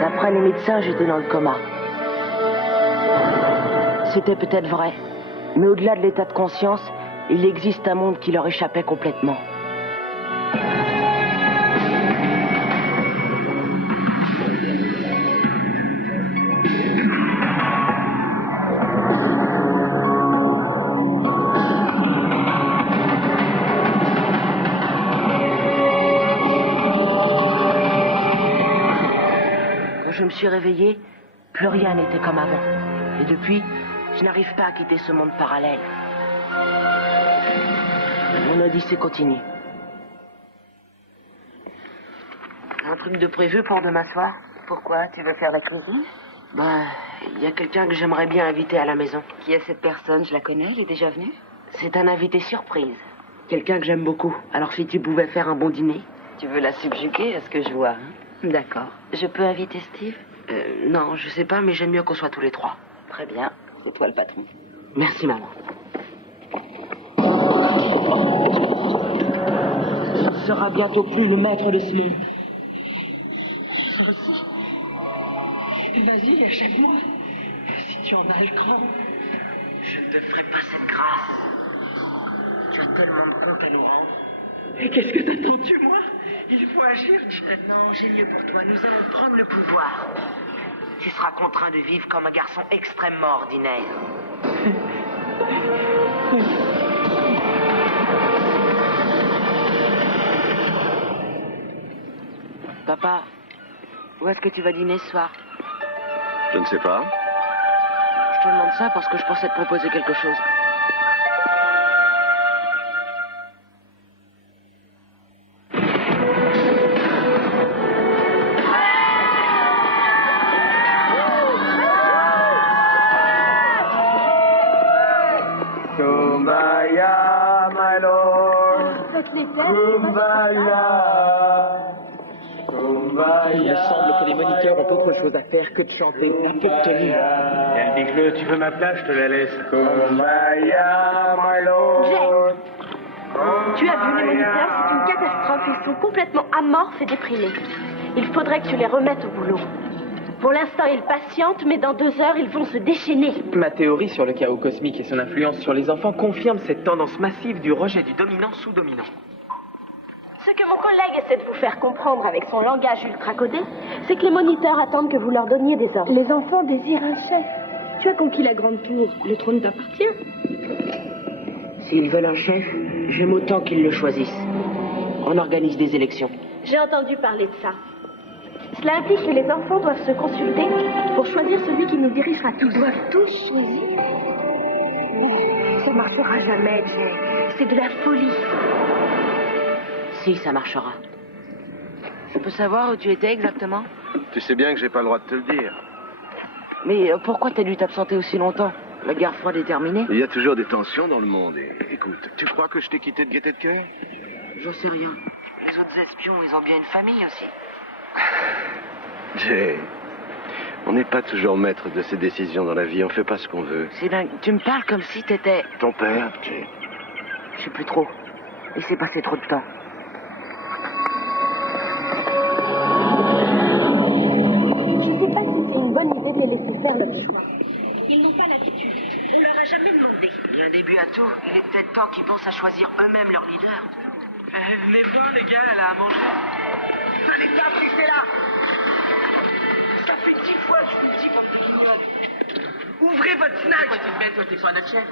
D'après les médecins, j'étais dans le coma. C'était peut-être vrai, mais au-delà de l'état de conscience, il existe un monde qui leur échappait complètement. Quand je me suis réveillé, plus rien n'était comme avant. Et depuis, je n'arrive pas à quitter ce monde parallèle. Mon odyssée continue. Un truc de prévu pour demain soir? Pourquoi? Tu veux faire la cuisine? Bah, il y a quelqu'un que j'aimerais bien inviter à la maison. Qui est cette personne? Je la connais, elle est déjà venue? C'est un invité surprise. Quelqu'un que j'aime beaucoup. Alors si tu pouvais faire un bon dîner. Tu veux la subjuguer à ce que je vois, hein? D'accord. Je peux inviter Steve? Non, je sais pas, mais j'aime mieux qu'on soit tous les trois. Très bien, c'est toi le patron. Merci, maman. Tu ne seras bientôt plus le maître de ce monde. Vas-y, achève-moi. Si tu en as le cran. Je ne te ferai pas cette grâce. Tu as tellement de comptes à nous rendre. Et qu'est-ce que t'attends, tue-moi? Il faut agir, Jack. Non, j'ai mieux pour toi. Nous allons prendre le pouvoir. Tu seras contraint de vivre comme un garçon extrêmement ordinaire. Papa, où est-ce que tu vas dîner ce soir? Je ne sais pas. Je te demande ça parce que je pensais te proposer quelque chose. Kumbaya, my lord. Kumbaya. Il me semble que les moniteurs ont autre chose à faire que de chanter. Un peu de tenue. Elle dit que tu veux ma place, je te la laisse. Kumbaya, my lord. Jane, tu as vu les moniteurs, c'est une catastrophe. Ils sont complètement amorphes et déprimés. Il faudrait que tu les remettes au boulot. Pour l'instant, ils patientent, mais dans 2 heures, ils vont se déchaîner. Ma théorie sur le chaos cosmique et son influence sur les enfants confirme cette tendance massive du rejet du dominant sous dominant. Ce que mon collègue essaie de vous faire comprendre avec son langage ultra codé, c'est que les moniteurs attendent que vous leur donniez des ordres. Les enfants désirent un chef. Tu as conquis la grande tour, le trône t'appartient. S'ils veulent un chef, j'aime autant qu'ils le choisissent. On organise des élections. J'ai entendu parler de ça. Cela implique que les enfants doivent se consulter pour choisir celui qui nous dirigera tous. Ils doivent tous choisir? Ça ne marchera jamais, Jay. C'est de la folie. Si, ça marchera. Je peux savoir où tu étais exactement? Tu sais bien que j'ai pas le droit de te le dire. Mais pourquoi t'as dû t'absenter aussi longtemps? La guerre froide est terminée? Il y a toujours des tensions dans le monde. Et écoute, tu crois que je t'ai quitté de gaieté de cœur? J'en sais rien. Les autres espions, ils ont bien une famille aussi. Jay, on n'est pas toujours maître de ses décisions dans la vie. On fait pas ce qu'on veut. C'est dingue. Tu me parles comme si t'étais... Ton père, Jay. Je sais plus trop. Il s'est passé trop de temps. Je ne sais pas si c'est une bonne idée de les laisser faire leur choix. Ils n'ont pas l'habitude. On leur a jamais demandé. Il y a un début à tout. Il est peut-être temps qu'ils pensent à choisir eux-mêmes leur leader. Venez voir, les gars, elle a à manger. Allez, tape, restez là! Ça fait 10 fois, je vous dis, bande de mignonnes. Ouvrez votre snack! Pourquoi tu te mets, toi, t'es pas notre chef?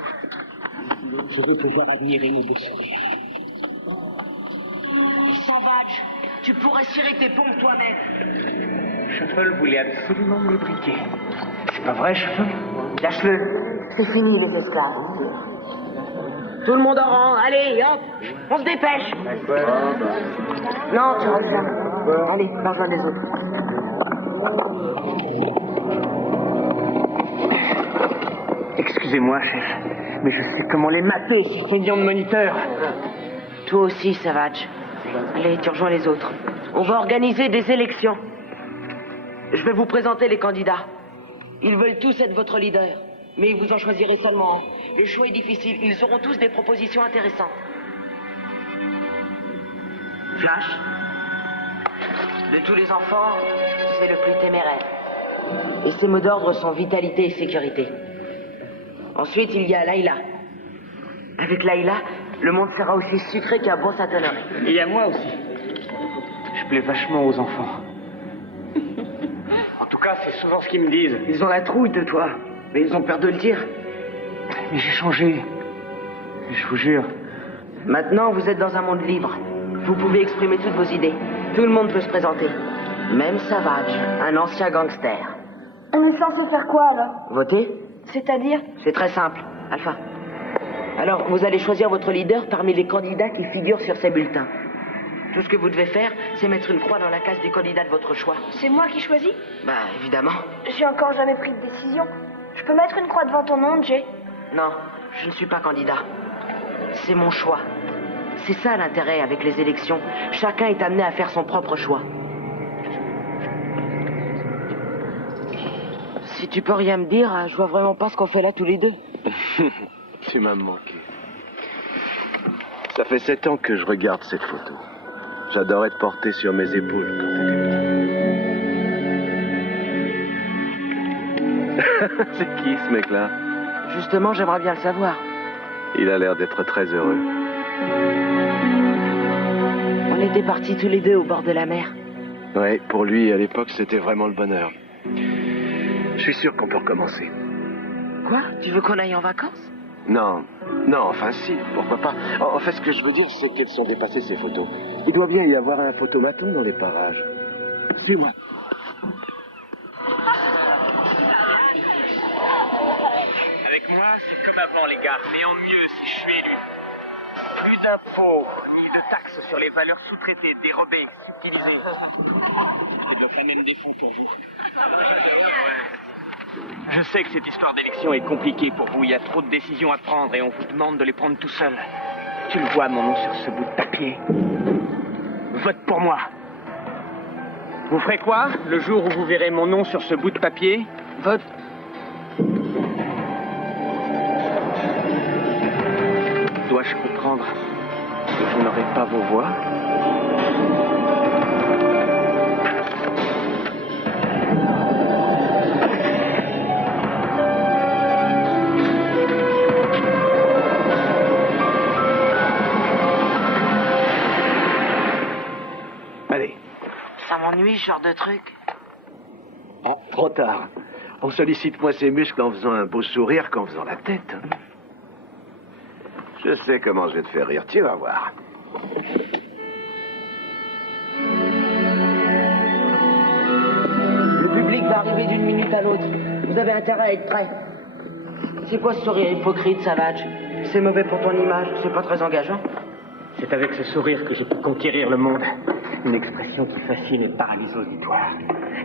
Je veux pouvoir admirer mon beau sourire. Savage, tu pourrais cirer tes pompes toi-même. Shuffle voulait absolument me les briquer. C'est pas vrai, Shuffle? Lâche-le. C'est fini, les esclaves. Tout le monde en rang, allez, hop, on se dépêche. Non, tu rentres là. Allez, rejoins les autres. Excusez-moi, chef, mais je sais comment les mater, ces feignants de moniteurs. Toi aussi, Savage. Allez, tu rejoins les autres. On va organiser des élections. Je vais vous présenter les candidats. Ils veulent tous être votre leader, mais vous en choisirez seulement un. Le choix est difficile, ils auront tous des propositions intéressantes. Flash, de tous les enfants, c'est le plus téméraire. Et ses mots d'ordre sont vitalité et sécurité. Ensuite, il y a Layla. Avec Layla, le monde sera aussi sucré qu'un bon Saint-Honoré. Et il y a moi aussi. Je plais vachement aux enfants. En tout cas, c'est souvent ce qu'ils me disent. Ils ont la trouille de toi, mais ils ont peur de le dire. Mais j'ai changé. Je vous jure. Maintenant, vous êtes dans un monde libre. Vous pouvez exprimer toutes vos idées. Tout le monde peut se présenter. Même Savage, un ancien gangster. On est censé faire quoi alors? Voter? C'est-à-dire? C'est très simple, Alpha. Alors, vous allez choisir votre leader parmi les candidats qui figurent sur ces bulletins. Tout ce que vous devez faire, c'est mettre une croix dans la case du candidat de votre choix. C'est moi qui choisis? Bah, évidemment. J'ai encore jamais pris de décision. Je peux mettre une croix devant ton nom, Jay? Non, je ne suis pas candidat. C'est mon choix. C'est ça l'intérêt avec les élections. Chacun est amené à faire son propre choix. Si tu peux rien me dire, je vois vraiment pas ce qu'on fait là tous les deux. Tu m'as manqué. Ça fait 7 ans que je regarde cette photo. J'adorais te porter sur mes épaules quand t'étais petit. C'est qui ce mec-là? Justement, j'aimerais bien le savoir. Il a l'air d'être très heureux. On était partis tous les deux au bord de la mer. Ouais, pour lui, à l'époque, c'était vraiment le bonheur. Je suis sûr qu'on peut recommencer. Quoi? Tu veux qu'on aille en vacances? Non, enfin si, pourquoi pas. En fait, ce que je veux dire, c'est qu'elles sont dépassées, ces photos. Il doit bien y avoir un photomaton dans les parages. Suis-moi. Avec moi, c'est comme avant, les gars. Mais en mieux si je suis élu. Plus d'impôts, ni de taxes sur les valeurs sous-traitées, dérobées, subtilisées. Et de faire même des fonds pour vous. Je sais que cette histoire d'élection est compliquée pour vous. Il y a trop de décisions à prendre et on vous demande de les prendre tout seul. Tu le vois, mon nom sur ce bout de papier. Vote pour moi. Vous ferez quoi le jour où vous verrez mon nom sur ce bout de papier? Vote. Dois-je comprendre que vous n'aurez pas vos voix? Allez. Ça m'ennuie, ce genre de truc. Oh, trop tard. On sollicite moins ses muscles en faisant un beau sourire qu'en faisant la tête. Je sais comment je vais te faire rire, tu vas voir. Le public va arriver d'une minute à l'autre. Vous avez intérêt à être prêt. C'est quoi ce sourire hypocrite, Savage? C'est mauvais pour ton image, c'est pas très engageant. C'est avec ce sourire que je peux conquérir le monde. Une expression qui fascine et paralyse l'auditoire.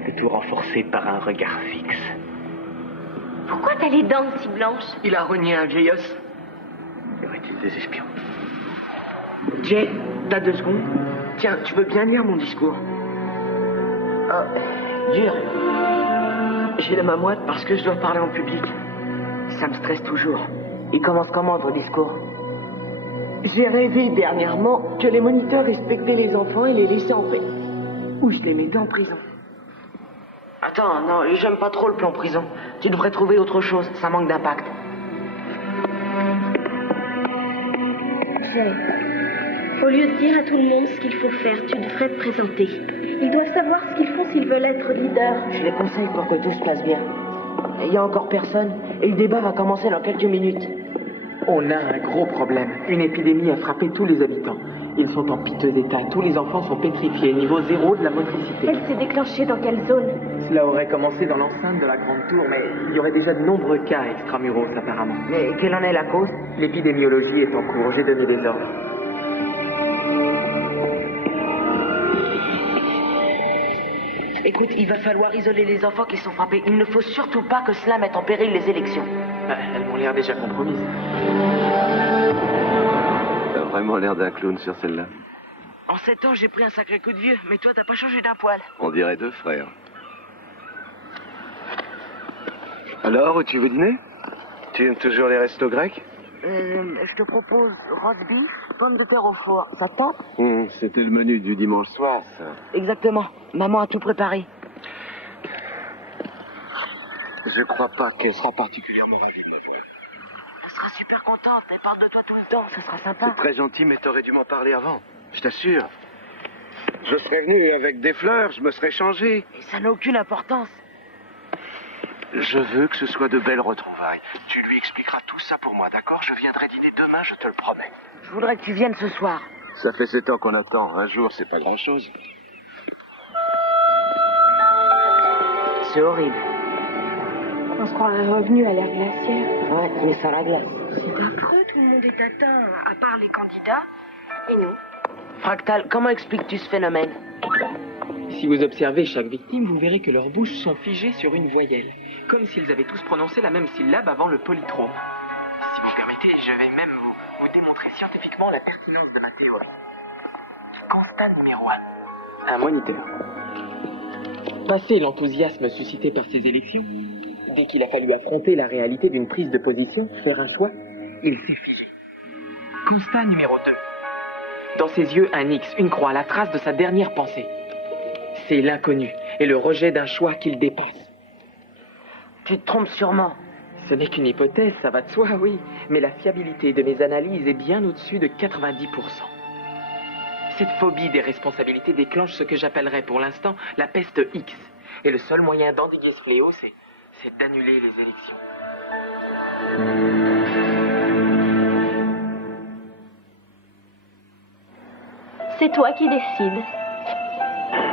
Le tout renforcé par un regard fixe. Pourquoi t'as les dents si blanches? Il a renié un vieil os. Y aurait-il des espions? Jay, t'as 2 secondes? Tiens, tu veux bien lire mon discours? Dur. J'ai la main moite parce que je dois parler en public. Ça me stresse toujours. Il commence comment, votre discours? J'ai rêvé dernièrement que les moniteurs respectaient les enfants et les laissaient en paix. Ou je les mettais en prison. Attends, non, j'aime pas trop le plan prison. Tu devrais trouver autre chose, ça manque d'impact. Jay, au lieu de dire à tout le monde ce qu'il faut faire, tu devrais te présenter. Ils doivent savoir ce qu'ils font s'ils veulent être leaders. Je les conseille pour que tout se passe bien. Il y a encore personne, et le débat va commencer dans quelques minutes. On a un gros problème. Une épidémie a frappé tous les habitants. Ils sont en piteux état. Tous les enfants sont pétrifiés. Niveau 0 de la motricité. Elle s'est déclenchée dans quelle zone? Cela aurait commencé dans l'enceinte de la Grande Tour, mais il y aurait déjà de nombreux cas extramuros apparemment. Mais quelle en est la cause? L'épidémiologie est en cours. J'ai donné des ordres. Écoute, il va falloir isoler les enfants qui sont frappés. Il ne faut surtout pas que cela mette en péril les élections. Elles m'ont l'air déjà compromises. T'as vraiment l'air d'un clown sur celle-là. En 7 ans, j'ai pris un sacré coup de vieux, mais toi, t'as pas changé d'un poil. On dirait 2 frères. Alors, où tu veux dîner? Tu aimes toujours les restos grecs? Je te propose roast beef, pommes de terre au four. Ça te tente? C'était le menu du dimanche soir, ça. Exactement. Maman a tout préparé. Je crois pas qu'elle sera particulièrement ravie de me voir. Elle sera super contente. Elle parle de toi tout le temps. Ça sera sympa. C'est très gentil, mais t'aurais dû m'en parler avant. Je t'assure. Je serais venu avec des fleurs, je me serais changé. Et ça n'a aucune importance. Je veux que ce soit de belles retrouvailles. Tu lui expliqueras tout ça pour moi, d'accord? Je viendrai dîner demain, je te le promets. Je voudrais que tu viennes ce soir. Ça fait 7 ans qu'on attend. Un jour, c'est pas grand-chose. C'est horrible. On se croirait revenu à l'ère glaciaire. Ouais, mais sans la glace. C'est affreux, tout le monde est atteint, à part les candidats et nous. Fractal, comment expliques-tu ce phénomène? Si vous observez chaque victime, vous verrez que leurs bouches sont figées sur une voyelle, comme s'ils avaient tous prononcé la même syllabe avant le polythrome. Si vous permettez, je vais même vous démontrer scientifiquement la pertinence de ma théorie. Constat numéro 1. Un moniteur. Passé l'enthousiasme suscité par ces élections, dès qu'il a fallu affronter la réalité d'une prise de position, faire un choix, il s'est figé. Constat numéro 2. Dans ses yeux, un X, une croix, la trace de sa dernière pensée. C'est l'inconnu et le rejet d'un choix qu'il dépasse. Tu te trompes sûrement. Ce n'est qu'une hypothèse, ça va de soi, oui, mais la fiabilité de mes analyses est bien au-dessus de 90%. Cette phobie des responsabilités déclenche ce que j'appellerais pour l'instant la peste X. Et le seul moyen d'endiguer ce fléau, c'est d'annuler les élections. C'est toi qui décides.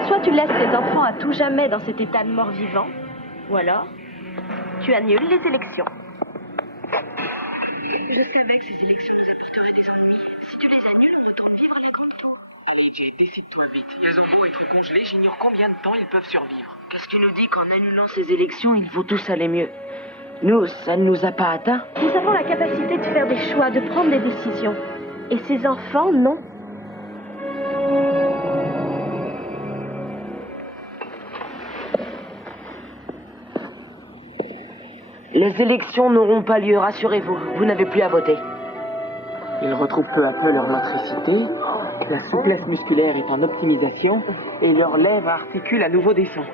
Soit tu laisses les enfants à tout jamais dans cet état de mort-vivant, ou alors tu annules les élections. Je savais que ces élections nous apporteraient des ennuis. Si tu les annules, on retourne vivre à la grande tour. Allez, Jay, décide-toi vite. Ils ont beau être congelés, j'ignore combien de temps ils peuvent survivre. Qu'est-ce qui nous dit qu'en annulant ces élections, il faut tous aller mieux? Nous, ça ne nous a pas atteints. Nous avons la capacité de faire des choix, de prendre des décisions. Et ces enfants, non. Les élections n'auront pas lieu, rassurez-vous. Vous n'avez plus à voter. Ils retrouvent peu à peu leur motricité, la souplesse musculaire est en optimisation, et leurs lèvres articulent à nouveau des sons.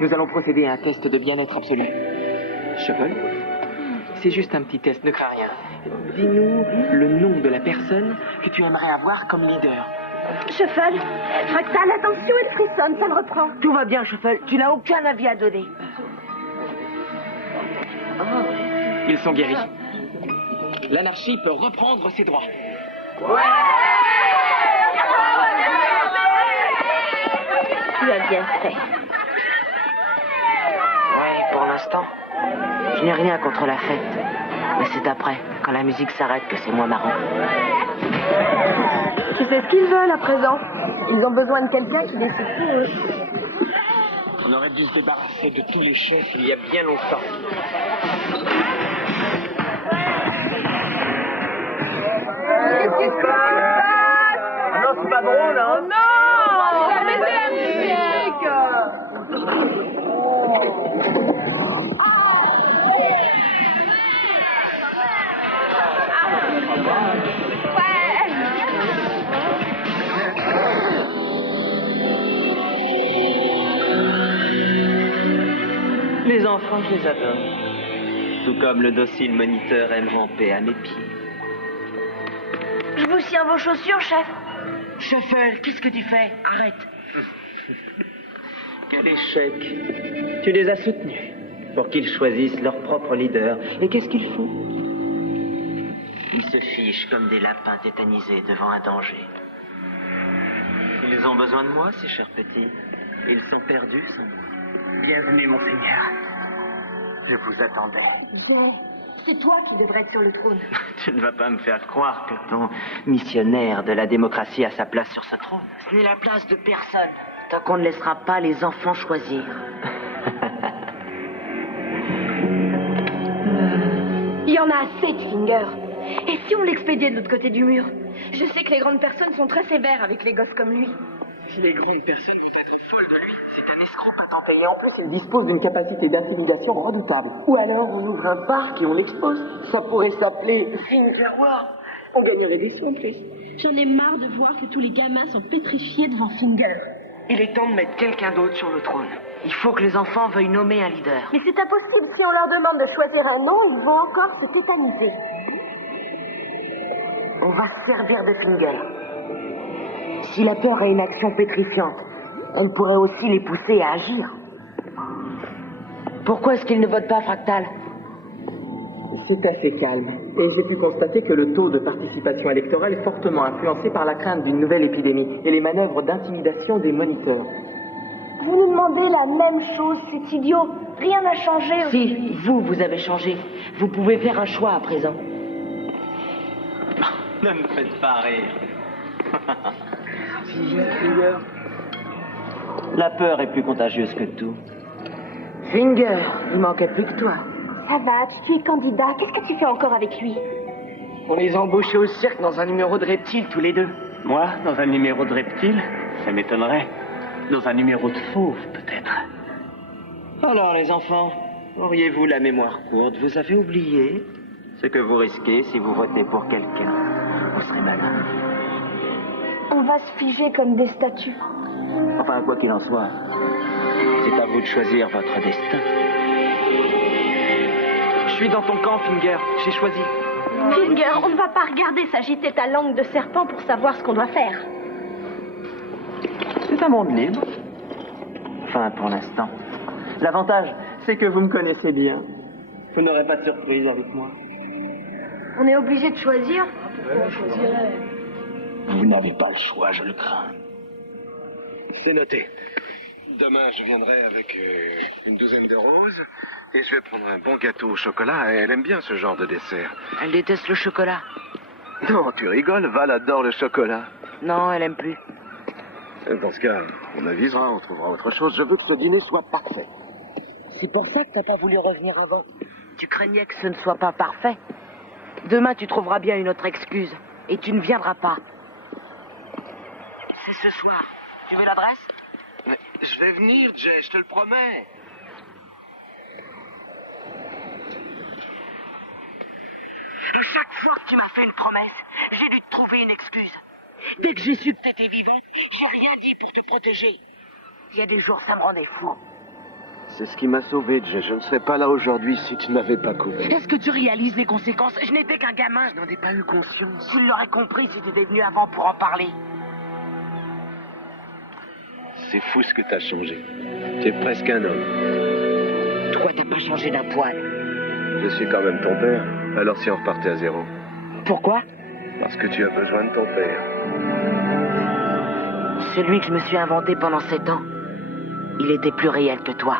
Nous allons procéder à un test de bien-être absolu. Cheval, c'est juste un petit test, ne crains rien. Dis-nous le nom de la personne que tu aimerais avoir comme leader. Shuffle, Fractal, attention, elle frissonne, ça le reprend. Tout va bien, Shuffle. Tu n'as aucun avis à donner. Ils sont guéris. L'anarchie peut reprendre ses droits. Tu as bien fait. Ouais, pour l'instant. Je n'ai rien contre la fête. Mais c'est après, quand la musique s'arrête, que c'est moins marrant. Tu sais ce qu'ils veulent à présent. Ils ont besoin de quelqu'un qui décide pour eux. On aurait dû se débarrasser de tous les chefs il y a bien longtemps. Qu'est-ce qui se passe? Ah non, c'est pas bon, là. Non! Arrêtez la musique! Les enfants, je les adore. Tout comme le docile moniteur aime ramper à mes pieds. Je vous cire vos chaussures, chef. Shuffle, qu'est-ce que tu fais? Arrête. Quel échec. Tu les as soutenus pour qu'ils choisissent leur propre leader. Et qu'est-ce qu'ils font? Ils se fichent comme des lapins tétanisés devant un danger. Ils ont besoin de moi, ces chers petits. Ils sont perdus sans moi. Bienvenue, monseigneur. Je vous attendais. C'est toi qui devrais être sur le trône. Tu ne vas pas me faire croire que ton missionnaire de la démocratie a sa place sur ce trône. Ce n'est la place de personne, tant qu'on ne laissera pas les enfants choisir. Il y en a assez de Finger. Et si on l'expédiait de l'autre côté du mur? Je sais que les grandes personnes sont très sévères avec les gosses comme lui. Si les grandes personnes vont être folles de lui, c'est un escroc à temps parfait. Et en plus, il dispose d'une capacité d'intimidation redoutable. Ou alors on ouvre un parc et on l'expose. Ça pourrait s'appeler Finger War. On gagnerait des sous en plus. J'en ai marre de voir que tous les gamins sont pétrifiés devant Finger. Il est temps de mettre quelqu'un d'autre sur le trône. Il faut que les enfants veuillent nommer un leader. Mais c'est impossible. Si on leur demande de choisir un nom, ils vont encore se tétaniser. On va se servir de Finger. Si la peur est une action pétrifiante, elle pourrait aussi les pousser à agir. Pourquoi est-ce qu'ils ne votent pas Fractal? C'est assez calme. Et j'ai pu constater que le taux de participation électorale est fortement influencé par la crainte d'une nouvelle épidémie et les manœuvres d'intimidation des moniteurs. Vous nous demandez la même chose, c'est idiot. Rien n'a changé. Si, vous avez changé. Vous pouvez faire un choix à présent. Ne me faites pas rire. La peur est plus contagieuse que tout. Finger, il manquait plus que toi. Ça va, tu es candidat. Qu'est-ce que tu fais encore avec lui? On les embauchait au cirque dans un numéro de reptile tous les deux. Moi, dans un numéro de reptile, ça m'étonnerait. Dans un numéro de fauve, peut-être. Alors, les enfants, auriez-vous la mémoire courte? Vous avez oublié ce que vous risquez si vous votez pour quelqu'un. Vous serez malin. On va se figer comme des statues. Enfin, quoi qu'il en soit, c'est à vous de choisir votre destin. Je suis dans ton camp, Finger. J'ai choisi. Finger, on ne va pas regarder s'agiter ta langue de serpent pour savoir ce qu'on doit faire. C'est un monde libre. Enfin, pour l'instant. L'avantage, c'est que vous me connaissez bien. Vous n'aurez pas de surprise avec moi. On est obligé de choisir. Vous n'avez pas le choix, je le crains. C'est noté. Demain, je viendrai avec une douzaine de roses et je vais prendre un bon gâteau au chocolat. Elle aime bien ce genre de dessert. Elle déteste le chocolat. Non, tu rigoles, Val adore le chocolat. Non, elle aime plus. Dans ce cas, on avisera, on trouvera autre chose. Je veux que ce dîner soit parfait. C'est pour ça que t'as pas voulu revenir avant. Tu craignais que ce ne soit pas parfait. Demain, tu trouveras bien une autre excuse. Et tu ne viendras pas. C'est ce soir. Tu veux l'adresse? Je vais venir, Jay, je te le promets. À chaque fois que tu m'as fait une promesse, j'ai dû te trouver une excuse. Dès que j'ai su que t'étais vivant, j'ai rien dit pour te protéger. Il y a des jours, ça me rendait fou. C'est ce qui m'a sauvé, Jay. Je ne serais pas là aujourd'hui si tu ne m'avais pas couvert. Est-ce que tu réalises les conséquences? Je n'étais qu'un gamin. Je n'en ai pas eu conscience. Tu l'aurais compris si t'étais venu avant pour en parler. C'est fou ce que t'as changé. Tu es presque un homme. Toi, t'as pas changé d'un poil. Je suis quand même ton père. Alors si on repartait à zéro? Pourquoi? Parce que tu as besoin de ton père. Celui que je me suis inventé pendant 7 ans, il était plus réel que toi.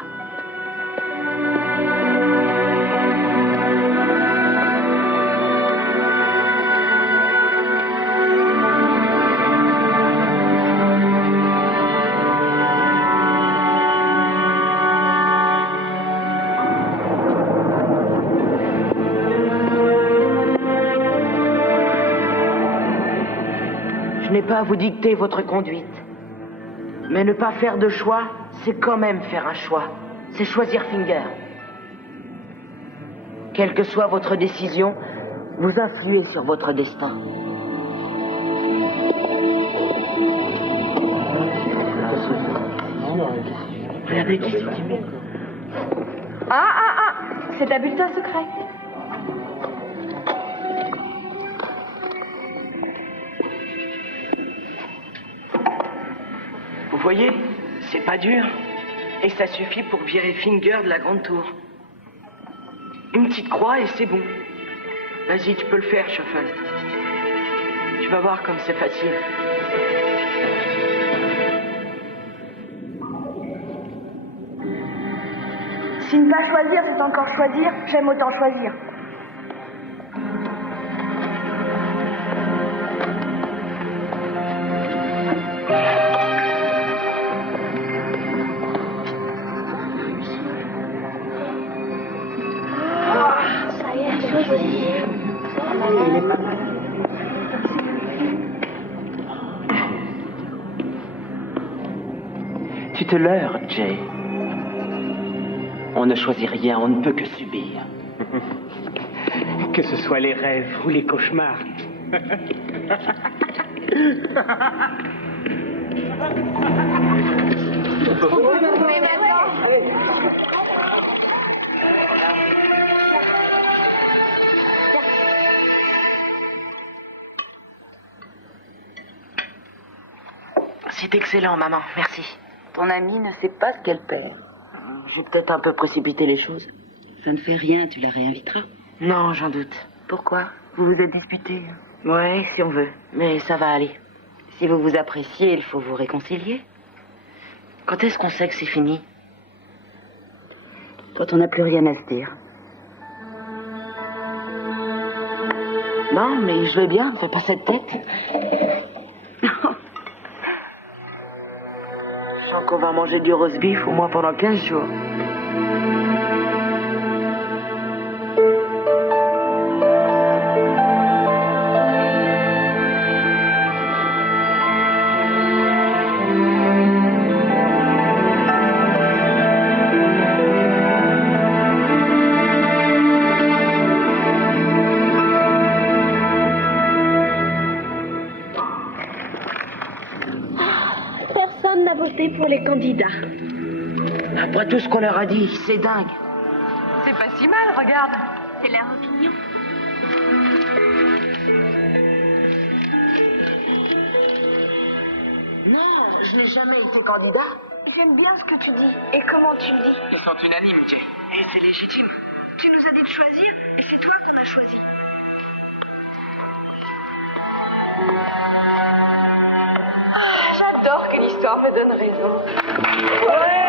Je n'ai pas à vous dicter votre conduite. Mais ne pas faire de choix, c'est quand même faire un choix. C'est choisir Finger. Quelle que soit votre décision, vous influez sur votre destin. Ah, c'est ta bulletin secret. Vous voyez, c'est pas dur. Et ça suffit pour virer Finger de la grande tour. Une petite croix et c'est bon. Vas-y, tu peux le faire, Shuffle. Tu vas voir comme c'est facile. Si ne pas choisir, c'est encore choisir, j'aime autant choisir. Ça y est, choisi. Il est pas mal. Tu te leurres, Jay. on ne choisit rien, on ne peut que subir. Que ce soit les rêves ou les cauchemars. C'est excellent, maman, merci. Ton amie ne sait pas ce qu'elle perd. J'ai peut-être un peu précipité les choses. Ça ne fait rien, tu la réinviteras. Non, j'en doute. Pourquoi? Vous vous êtes disputés? Ouais, si on veut. Mais ça va aller. Si vous vous appréciez, il faut vous réconcilier. Quand est-ce qu'on sait que c'est fini? Quand on n'a plus rien à se dire. Non, mais je vais bien, ne fais pas cette tête. Je sens qu'on va manger du roast beef au moins pendant 15 jours. Personne n'a voté pour les candidats. Après tout ce qu'on leur a dit, c'est dingue. C'est pas si mal, regarde. C'est leur opinion. Non, je n'ai jamais été candidat. J'aime bien ce que tu dis et comment tu le dis. Ils sont unanimes, Jay. Et c'est légitime. Tu nous as dit de choisir et c'est toi qu'on a choisi. J'adore que l'histoire me donne raison. Ouais